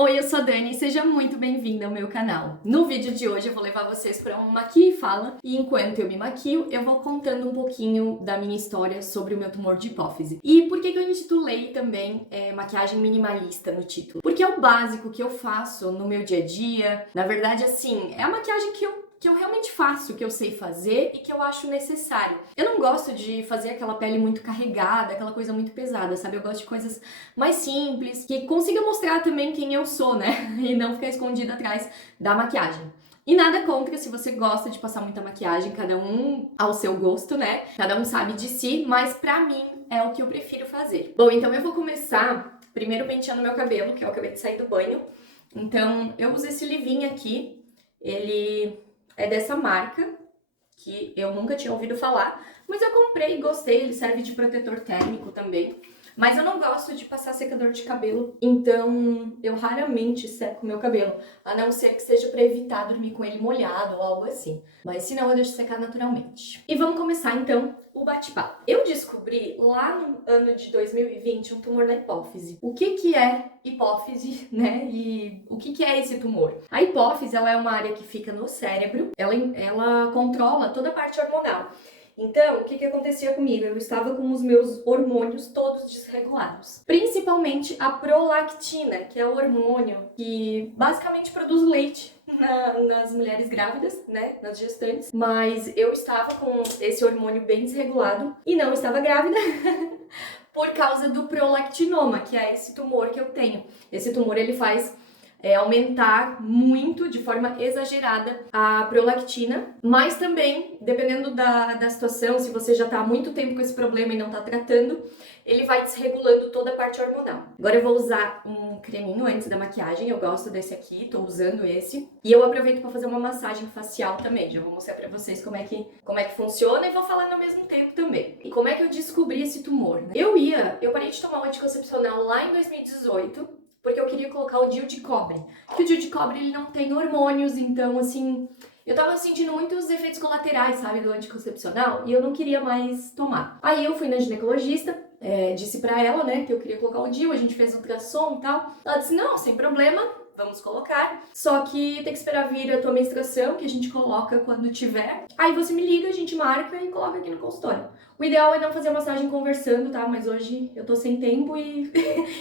Oi, eu sou a Dani e seja muito bem-vinda ao meu canal. No vídeo de hoje eu vou levar vocês para um maquia e fala e enquanto eu me maquio, eu vou contando um pouquinho da minha história sobre o meu tumor de hipófise. E por que que eu intitulei também maquiagem minimalista no título? Porque é o básico que eu faço no meu dia a dia. Na verdade, assim, é a maquiagem que eu realmente faço, que eu sei fazer e que eu acho necessário. Eu não gosto de fazer aquela pele muito carregada, aquela coisa muito pesada, sabe? Eu gosto de coisas mais simples, que consiga mostrar também quem eu sou, né? E não ficar escondida atrás da maquiagem. E nada contra se você gosta de passar muita maquiagem, cada um ao seu gosto, né? Cada um sabe de si, mas pra mim é o que eu prefiro fazer. Bom, então eu vou começar primeiro penteando meu cabelo, que eu acabei de sair do banho. Então eu uso esse leave-in aqui, ele é dessa marca, que eu nunca tinha ouvido falar, mas eu comprei e gostei, ele serve de protetor térmico também. Mas eu não gosto de passar secador de cabelo, então eu raramente seco meu cabelo, a não ser que seja para evitar dormir com ele molhado ou algo assim. Mas se não, eu deixo secar naturalmente. E vamos começar então o bate-papo. Eu descobri lá no ano de 2020 um tumor na hipófise. O que é hipófise, né? E o que é esse tumor? A hipófise, ela é uma área que fica no cérebro, ela controla toda a parte hormonal. Então, o que acontecia comigo? Eu estava com os meus hormônios todos desregulados. Principalmente a prolactina, que é o hormônio que basicamente produz leite nas mulheres grávidas, né? Nas gestantes. Mas eu estava com esse hormônio bem desregulado e não estava grávida. Por causa do prolactinoma, que é esse tumor que eu tenho. Esse tumor, ele faz aumentar muito, de forma exagerada, a prolactina, mas também, dependendo da situação, se você já está há muito tempo com esse problema e não está tratando, ele vai desregulando toda a parte hormonal. Agora eu vou usar um creminho antes da maquiagem, eu gosto desse aqui, tô usando esse, e eu aproveito para fazer uma massagem facial também, já vou mostrar para vocês como é que funciona e vou falar ao mesmo tempo também. E como é que eu descobri esse tumor, né? Eu parei de tomar o anticoncepcional lá em 2018, porque eu queria colocar o DIU de cobre. Porque o DIU de cobre, ele não tem hormônios, então, assim, eu tava sentindo muitos efeitos colaterais, sabe, do anticoncepcional, e eu não queria mais tomar. Aí eu fui na ginecologista, disse pra ela, né, que eu queria colocar o DIU, a gente fez ultrassom e tal. Ela disse, não, sem problema, vamos colocar. Só que tem que esperar vir a tua menstruação, que a gente coloca quando tiver. Aí você me liga, a gente marca e coloca aqui no consultório. O ideal é não fazer massagem conversando, tá? Mas hoje eu tô sem tempo e,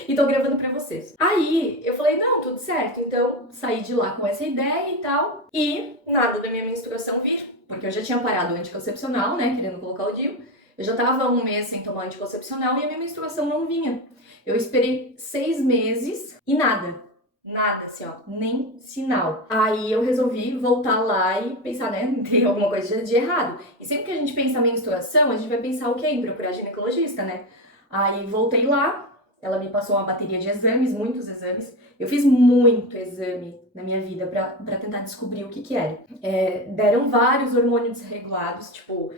e tô gravando pra vocês. Aí eu falei, não, tudo certo. Então saí de lá com essa ideia e tal. E nada da minha menstruação vir. Porque eu já tinha parado o anticoncepcional, né? Querendo colocar o DIU. Eu já tava um mês sem tomar anticoncepcional e a minha menstruação não vinha. Eu esperei 6 meses e nada. Nada, assim, ó, nem sinal. Aí eu resolvi voltar lá e pensar, né, tem alguma coisa de errado. E sempre que a gente pensa em menstruação, a gente vai pensar o quê? Em procurar ginecologista, né? Aí voltei lá, ela me passou uma bateria de exames, muitos exames. Eu fiz muito exame na minha vida pra tentar descobrir o que era. Deram vários hormônios desregulados, tipo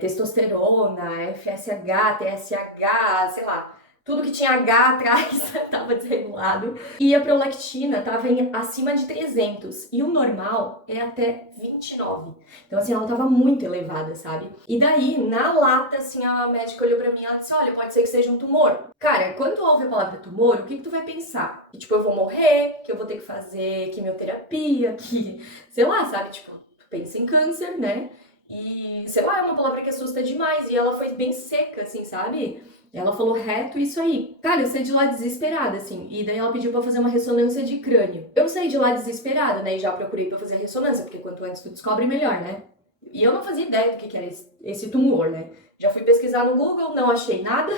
testosterona, FSH, TSH, sei lá. Tudo que tinha H atrás estava desregulado. E a prolactina estava acima de 300. E o normal é até 29. Então, assim, ela estava muito elevada, sabe? E daí, na lata, assim, a médica olhou pra mim e ela disse, olha, pode ser que seja um tumor. Cara, quando tu ouve a palavra tumor, o que tu vai pensar? Que, tipo, eu vou morrer, que eu vou ter que fazer quimioterapia, que... Sei lá, sabe? Tipo, tu pensa em câncer, né? E, sei lá, é uma palavra que assusta demais. E ela foi bem seca, assim, sabe? Ela falou reto isso aí. Cara, eu saí de lá desesperada, assim. E daí ela pediu pra fazer uma ressonância de crânio. Eu saí de lá desesperada, né? E já procurei pra fazer a ressonância, porque quanto antes tu descobre, melhor, né? E eu não fazia ideia do que era esse tumor, né? Já fui pesquisar no Google, não achei nada.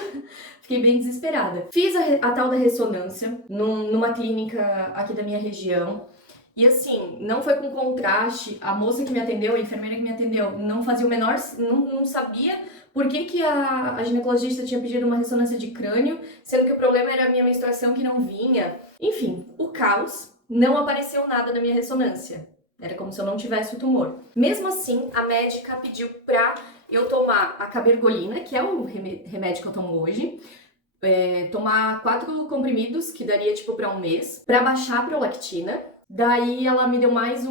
Fiquei bem desesperada. Fiz a tal da ressonância numa clínica aqui da minha região. E assim, não foi com contraste, a moça que me atendeu, a enfermeira que me atendeu, não fazia o menor, não sabia por que a ginecologista tinha pedido uma ressonância de crânio, sendo que o problema era a minha menstruação que não vinha. Enfim, o caos, não apareceu nada na minha ressonância. Era como se eu não tivesse o tumor. Mesmo assim, a médica pediu pra eu tomar a cabergolina, que é o remédio que eu tomo hoje, tomar 4 comprimidos, que daria tipo pra um mês, pra baixar a prolactina. Daí ela me deu mais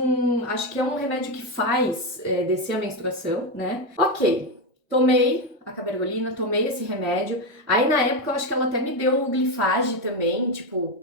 acho que é um remédio que faz descer a menstruação, né? Ok, tomei a cabergolina, tomei esse remédio. Aí na época eu acho que ela até me deu o glifage também, tipo...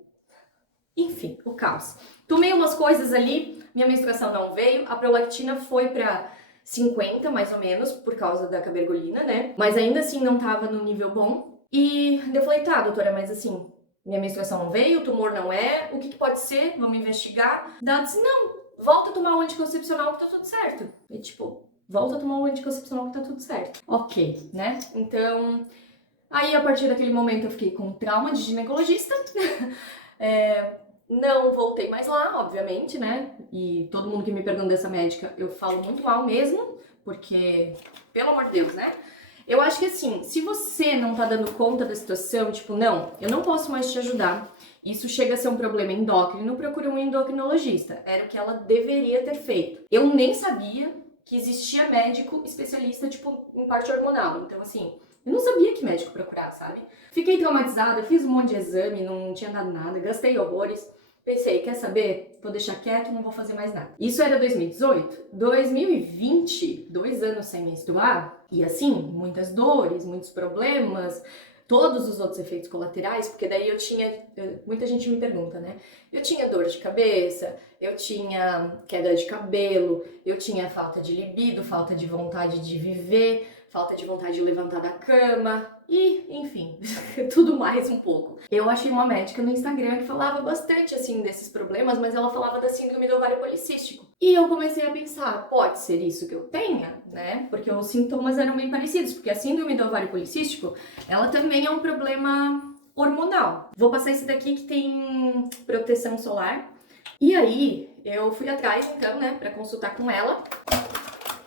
Enfim, o caos. Tomei umas coisas ali, minha menstruação não veio, a prolactina foi pra 50, mais ou menos, por causa da cabergolina, né? Mas ainda assim não tava no nível bom. E eu falei, tá, doutora, mas assim, minha menstruação não veio, o tumor não é, o que pode ser? Vamos investigar. Ela disse, não, volta a tomar o anticoncepcional que tá tudo certo. E tipo, volta a tomar o anticoncepcional que tá tudo certo. Ok, né? Então, aí a partir daquele momento eu fiquei com trauma de ginecologista. Não voltei mais lá, obviamente, né? E todo mundo que me pergunta dessa médica, eu falo muito mal mesmo, porque, pelo amor de Deus, né? Eu acho que assim, se você não tá dando conta da situação, tipo, não, eu não posso mais te ajudar, isso chega a ser um problema endócrino, procure um endocrinologista. Era o que ela deveria ter feito. Eu nem sabia que existia médico especialista, tipo, em parte hormonal. Então, assim, eu não sabia que médico procurar, sabe? Fiquei traumatizada, fiz um monte de exame, não tinha dado nada, gastei horrores. Pensei, quer saber? Vou deixar quieto, não vou fazer mais nada. Isso era 2018. 2020, 2 anos sem menstruar, e assim, muitas dores, muitos problemas, todos os outros efeitos colaterais, porque daí eu tinha, muita gente me pergunta, né? Eu tinha dor de cabeça, eu tinha queda de cabelo, eu tinha falta de libido, falta de vontade de viver, falta de vontade de levantar da cama e, enfim, tudo mais um pouco. Eu achei uma médica no Instagram que falava bastante, assim, desses problemas, mas ela falava da síndrome do ovário policístico. E eu comecei a pensar, pode ser isso que eu tenha, né? Porque os sintomas eram bem parecidos, porque a síndrome do ovário policístico, ela também é um problema hormonal. Vou passar esse daqui que tem proteção solar. E aí, eu fui atrás, então, né, pra consultar com ela.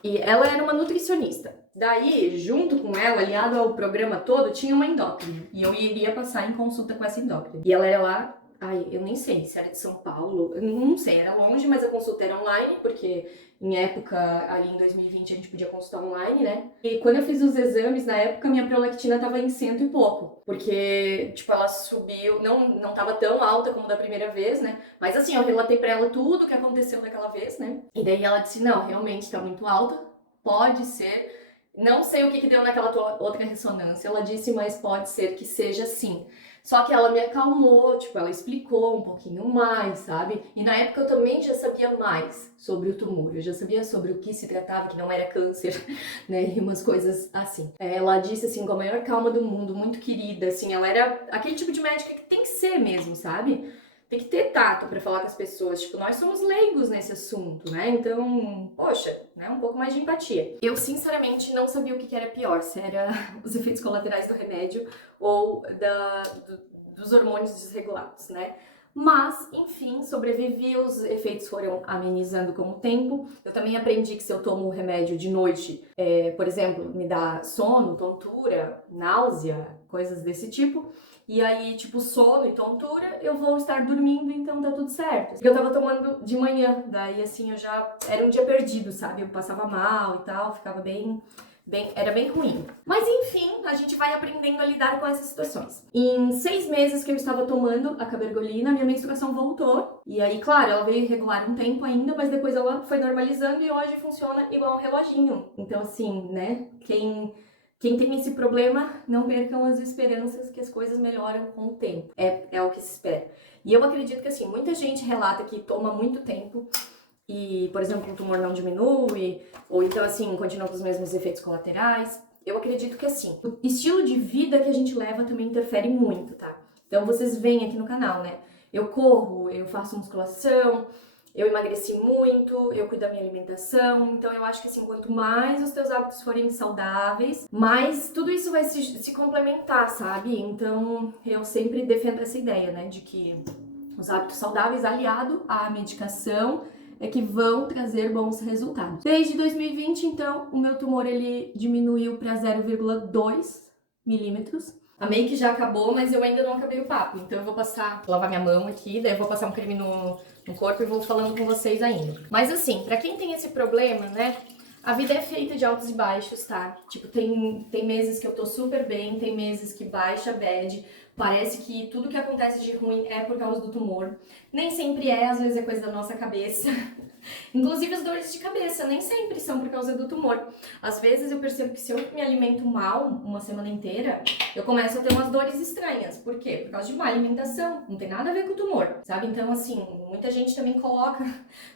E ela era uma nutricionista. Daí, junto com ela, aliado ao programa todo, tinha uma endócrina. E eu iria passar em consulta com essa endócrina. E ela era lá, ai, eu nem sei se era de São Paulo, eu não sei, era longe, mas a consulta era online, porque em época, ali em 2020, a gente podia consultar online, né? E quando eu fiz os exames, na época, minha prolactina tava em 100 e pouco. Porque, tipo, ela subiu, não tava tão alta como da primeira vez, né? Mas assim, eu relatei pra ela tudo o que aconteceu daquela vez, né? E daí ela disse, não, realmente tá muito alta, pode ser. Não sei o que deu naquela outra ressonância, ela disse, mas pode ser que seja sim. Só que ela me acalmou, tipo, ela explicou um pouquinho mais, sabe? E na época eu também já sabia mais sobre o tumor, eu já sabia sobre o que se tratava, que não era câncer, né? E umas coisas assim. Ela disse, assim, com a maior calma do mundo, muito querida, assim, ela era aquele tipo de médica que tem que ser mesmo, sabe? Tem que ter tato pra falar com as pessoas. Tipo, nós somos leigos nesse assunto, né? Então, poxa, né? Um pouco mais de empatia. Eu, sinceramente, não sabia o que era pior. Se era os efeitos colaterais do remédio ou dos hormônios desregulados, né? Mas, enfim, sobrevivi, os efeitos foram amenizando com o tempo. Eu também aprendi que se eu tomo o remédio de noite, por exemplo, me dá sono, tontura, náusea, coisas desse tipo. E aí, tipo, sono e tontura, eu vou estar dormindo, então tá tudo certo. Porque eu tava tomando de manhã, daí assim, eu já... Era um dia perdido, sabe? Eu passava mal e tal, ficava era bem ruim. Mas enfim, a gente vai aprendendo a lidar com essas situações. Em 6 meses que eu estava tomando a cabergolina, minha menstruação voltou. E aí, claro, ela veio irregular um tempo ainda, mas depois ela foi normalizando e hoje funciona igual um reloginho. Então assim, né, quem tem esse problema, não percam as esperanças que as coisas melhoram com o tempo. É o que se espera. E eu acredito que, assim, muita gente relata que toma muito tempo e, por exemplo, o tumor não diminui, ou então, assim, continua com os mesmos efeitos colaterais. Eu acredito que, assim, o estilo de vida que a gente leva também interfere muito, tá? Então, vocês veem aqui no canal, né? Eu corro, eu faço musculação, eu emagreci muito, eu cuido da minha alimentação, então eu acho que assim, quanto mais os teus hábitos forem saudáveis, mais tudo isso vai se complementar, sabe? Então eu sempre defendo essa ideia, né, de que os hábitos saudáveis aliado à medicação é que vão trazer bons resultados. Desde 2020, então, o meu tumor ele diminuiu para 0,2 milímetros. A make já acabou, mas eu ainda não acabei o papo. Então eu vou lavar minha mão aqui, daí eu vou passar um creme no corpo e vou falando com vocês ainda. Mas assim, pra quem tem esse problema, né, a vida é feita de altos e baixos, tá? Tipo, tem meses que eu tô super bem, tem meses que baixa a bad. Parece que tudo que acontece de ruim é por causa do tumor. Nem sempre é, às vezes é coisa da nossa cabeça. Inclusive as dores de cabeça nem sempre são por causa do tumor. Às vezes eu percebo que se eu me alimento mal uma semana inteira, eu começo a ter umas dores estranhas. Por quê? Por causa de má alimentação. Não tem nada a ver com o tumor, sabe? Então, assim, muita gente também coloca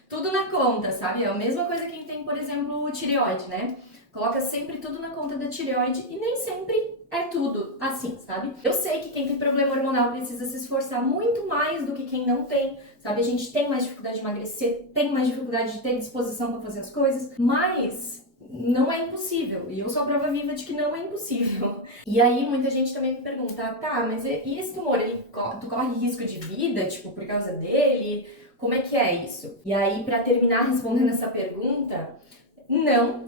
tudo na conta, sabe? É a mesma coisa quem tem, por exemplo, tireoide, né? Coloca sempre tudo na conta da tireoide e nem sempre é tudo assim, sabe? Eu sei que quem tem problema hormonal precisa se esforçar muito mais do que quem não tem, sabe? A gente tem mais dificuldade de emagrecer, tem mais dificuldade de ter disposição para fazer as coisas, mas não é impossível. E eu sou a prova viva de que não é impossível. E aí muita gente também me pergunta, tá, mas e esse tumor, tu corre risco de vida, tipo, por causa dele? Como é que é isso? E aí, para terminar respondendo essa pergunta, não,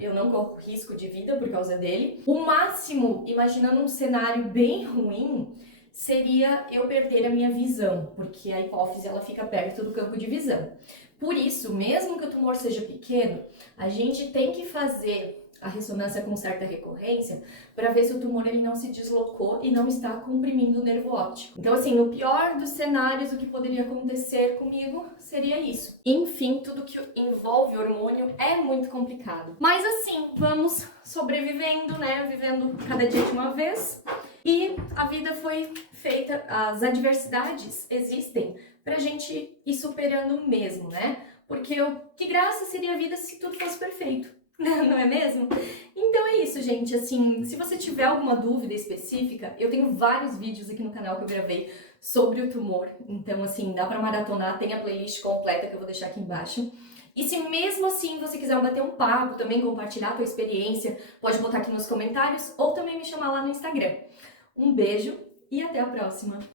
eu não corro risco de vida por causa dele. O máximo, imaginando um cenário bem ruim, seria eu perder a minha visão, porque a hipófise ela fica perto do campo de visão. Por isso, mesmo que o tumor seja pequeno, a gente tem que fazer a ressonância com certa recorrência para ver se o tumor ele não se deslocou e não está comprimindo o nervo óptico. Então, assim, no pior dos cenários, o que poderia acontecer comigo seria isso. Enfim, tudo que envolve hormônio é muito complicado. Mas assim, vamos sobrevivendo, né? Vivendo cada dia de uma vez. E a vida foi feita, as adversidades existem pra gente ir superando mesmo, né? Porque que graça seria a vida se tudo fosse perfeito. Não é mesmo? Então é isso, gente. Assim, se você tiver alguma dúvida específica, eu tenho vários vídeos aqui no canal que eu gravei sobre o tumor. Então, assim, dá pra maratonar, tem a playlist completa que eu vou deixar aqui embaixo. E se mesmo assim você quiser bater um papo, também compartilhar a tua experiência, pode botar aqui nos comentários ou também me chamar lá no Instagram. Um beijo e até a próxima!